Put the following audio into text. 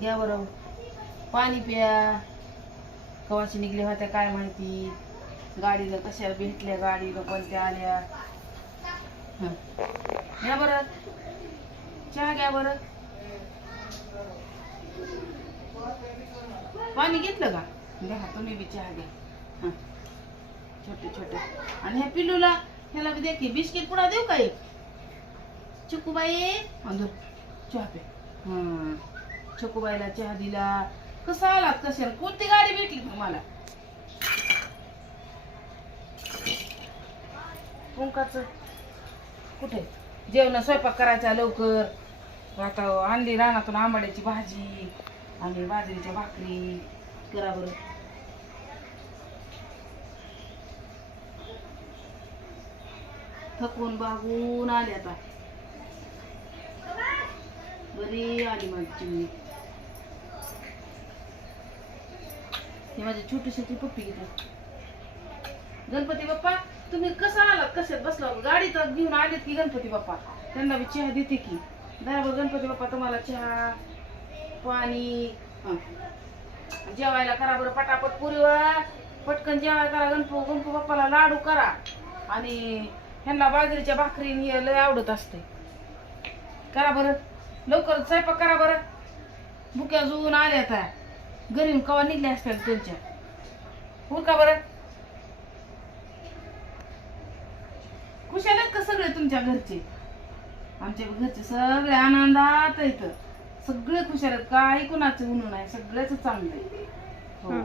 घ्या बरं पाणी प्या. कवाची निघल्या होत्या काय माहिती, गाडीला कशाला भेटल्या, गाडीला कोणत्या आल्या. हं. घ्या बरं चहा घ्या बरं. पाणी घेतलं का? घ्या तुम्ही बी चहा घ्या. हं. छोटे छोटे. आणि ह्या पिल्लूला ह्याला बी दे की बिस्किट पुडा देऊ का एक? चकुबाई अंधर चहा पे. चकुबाईला चहा दिला. कसा आलात कशाला? कोणती गाडी भेटली तुम्हाला? कुंकाचं कुठे? जेवण स्वयंपाक करायचा लवकर. आता आणली रानातून आंबाड्याची भाजी आणि बाजरीच्या भाकरी. करा बरं. थकून बागून आली आता. बरी आली माझी चिमणी. ही माझी छोटीशी पप्पी घेते. गणपती बाप्पा तुम्ही कसं आलात? कशात बसला? गाडीत घेऊन आलेत की गणपती बाप्पा? त्यांना बी चहा देते की. बरोबर गणपती बाप्पा तुम्हाला चहा पाणी. जेवायला करा बरं पटापट पुरीवर. पटकन जेवायला करा. गणपती बाप्पाला लाडू करा. आणि ह्यांना बाजरीच्या भाकरी हे लय आवडत असते. करा बरं लवकर स्वयंपाक करा बरं. भुक्या जुळून आल्या आता. घरी कवा निघल्या असतात त्यांच्या. उरका बरं. खुशाल आहेत का सगळे तुमच्या घरचे? आमच्या घरचे सगळे आनंदात आहेत. सगळे खुशाल आहेत. काही कुणाचं म्हणून नाही. सगळ्याच चांगलं आहे. हो.